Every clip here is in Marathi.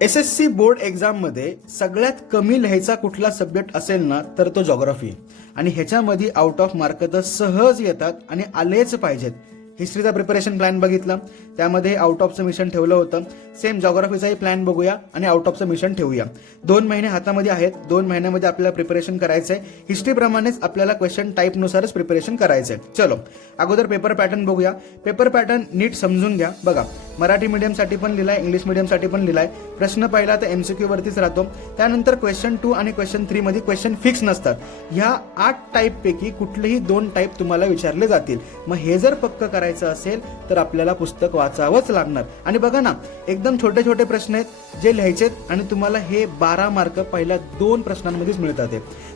SSC बोर्ड एक्झाममध्ये सगळ्यात कमी लिहायचा कुठला सब्जेक्ट असेल ना तर तो जॉग्राफी आणि ह्याच्यामध्ये आउट ऑफ मार्क तर सहज येतात आणि आलेच पाहिजेत. हिस्ट्रीचा प्रिपरेशन प्लॅन बघितला, त्यामध्ये आउट ऑफचं मिशन ठेवलं होतं. सेम जॉग्राफीचाही प्लॅन बघूया आणि आउट ऑफचं मिशन ठेवूया. 2 महिने हातामध्ये आहेत, 2 महिन्यामध्ये आपल्याला प्रिपरेशन करायचं आहे. हिस्ट्रीप्रमाणेच आपल्याला क्वेश्चन टाईपनुसारच प्रिपरेशन करायचं आहे. चलो अगोदर पेपर पॅटर्न बघूया. पेपर पॅटर्न नीट समजून घ्या. बघा, मराठी मीडियमसाठी पण लिहिलाय, इंग्लिश मीडियमसाठी पण लिहिलाय. प्रश्न पहिला तर MCQ वरतीच राहतो. त्यानंतर क्वेश्चन 2 आणि क्वेश्चन 3 मध्ये क्वेश्चन फिक्स नसतात. ह्या 8 टाईपपैकी कुठलेही 2 टाईप तुम्हाला विचारले जातील. मग हे जर पक्क करायचं असेल तर आपल्याला पुस्तक वाचावंच लागणार. आणि बघा ना, एकदम छोटे छोटे प्रश्न आहेत जे लिहायचेत आणि तुम्हाला हे 12 मार्क पहिल्या 2 प्रश्नांमध्येच मिळतात.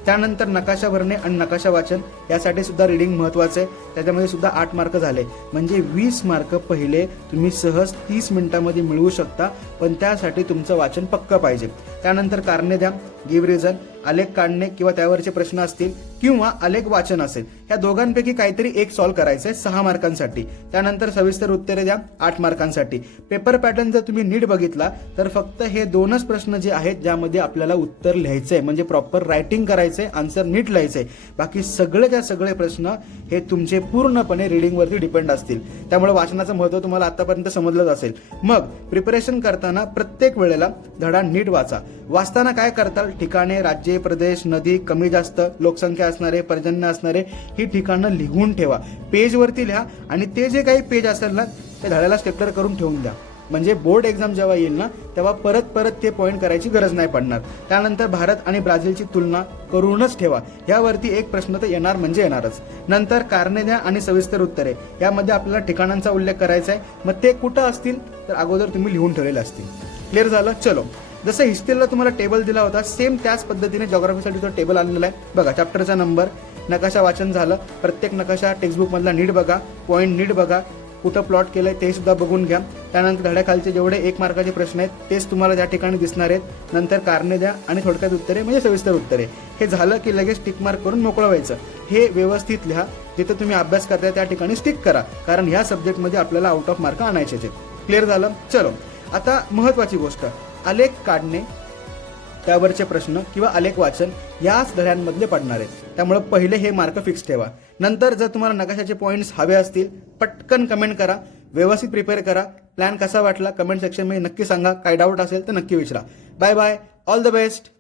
त्यानंतर नकाशा भरणे आणि नकाशा वाचन यासाठी सुद्धा रीडिंग महत्वाचं आहे. त्याच्यामध्ये सुद्धा 8 मार्क झाले, म्हणजे 20 मार्क पहिले तुम्ही सहज 30 मिनिटांमध्ये मिळवू शकता. पण त्यासाठी तुमचं वाचन पक्क पाहिजे. त्यानंतर कारणे द्या, गिव्ह रिझन, आलेख काढणे किंवा त्यावरचे प्रश्न असतील किंवा आलेख वाचन असेल, ह्या दोघांपैकी काहीतरी एक सॉल्व्ह करायचं आहे 6 मार्कांसाठी. त्यानंतर सविस्तर उत्तरे द्या 8 मार्कांसाठी. पेपर पॅटर्न जर तुम्ही नीट बघितला तर फक्त हे 2च प्रश्न जे आहेत ज्यामध्ये आपल्याला उत्तर लिहायचंय, म्हणजे प्रॉपर रायटिंग करायचंय, आन्सर नीट लिहायचंय. बाकी सगळे प्रश्न हे तुमचे पूर्णपणे रीडिंगवरती डिपेंड असतील. त्यामुळे वाचनाचं महत्त्व तुम्हाला आतापर्यंत समजलंच असेल. मग प्रिपरेशन करताना प्रत्येक वेळेला धडा नीट वाचा. वाचताना काय करताल, ठिकाणे, राज्ये, प्रदेश, नदी, कमी जास्त लोकसंख्या असणारे, पर्जन्य असणारे ही ठिकाणं लिहून ठेवा. पेजवरती लिहा आणि ते जे काही पेज असेल ना ते धड्याला स्टेपलर करून ठेवून द्या. म्हणजे बोर्ड एक्झाम जेव्हा येईल ना तेव्हा परत ते पॉईंट करायची गरज नाही पडणार. त्यानंतर भारत आणि ब्राझीलची तुलना करूनच ठेवा. यावरती एक प्रश्न तर येणार म्हणजे येणारच. नंतर कारणे द्या आणि सविस्तर उत्तरे, यामध्ये आपल्याला ठिकाणांचा उल्लेख करायचा आहे. मग ते कुठं असतील तर अगोदर तुम्ही लिहून ठेवलेले असतील. क्लिअर झालं? चलो, जसं हिस्ट्रीला तुम्हाला टेबल दिला होता सेम त्याच पद्धतीने जॉग्राफीसाठी तो टेबल आणलेला आहे. बघा, चॅप्टरचा नंबर, नकाशा वाचन झालं. प्रत्येक नकाशा टेक्स्टबुक मधला नीट बघा, पॉईंट नीट बघा, कुठं प्लॉट केलंय ते सुद्धा बघून घ्या. त्यानंतर धड्याखालचे जेवढे 1 मार्काचे प्रश्न आहेत तेच तुम्हाला त्या ठिकाणी दिसणार आहेत. नंतर कारणे द्या आणि थोडक्यात उत्तरे म्हणजे सविस्तर उत्तरे. हे झालं की लगेच टिक मार्क करून मोकळं व्हायचं. हे व्यवस्थित लिहा. जिथे तुम्ही अभ्यास करताय त्या ठिकाणी स्टिक करा, कारण ह्या सब्जेक्टमध्ये आपल्याला आउट ऑफ मार्क आणायचे आहेत. क्लिअर झालं? चलो, आता महत्वाची गोष्ट, आलेख काढणे, त्यावरचे प्रश्न किंवा आलेख वाचन याच धड्यांमधले पडणार आहेत. त्यामुळे पहिले हे मार्क फिक्स ठेवा. नंतर जर तुम्हाला नकाशाचे पॉईंट्स हवे असतील पटकन कमेंट करा, व्यवस्थित प्रिपेअर करा. प्लॅन कसा वाटला कमेंट सेक्शनमध्ये नक्की सांगा. काय डाऊट असेल तर नक्की विचारा. Bye bye, all the best.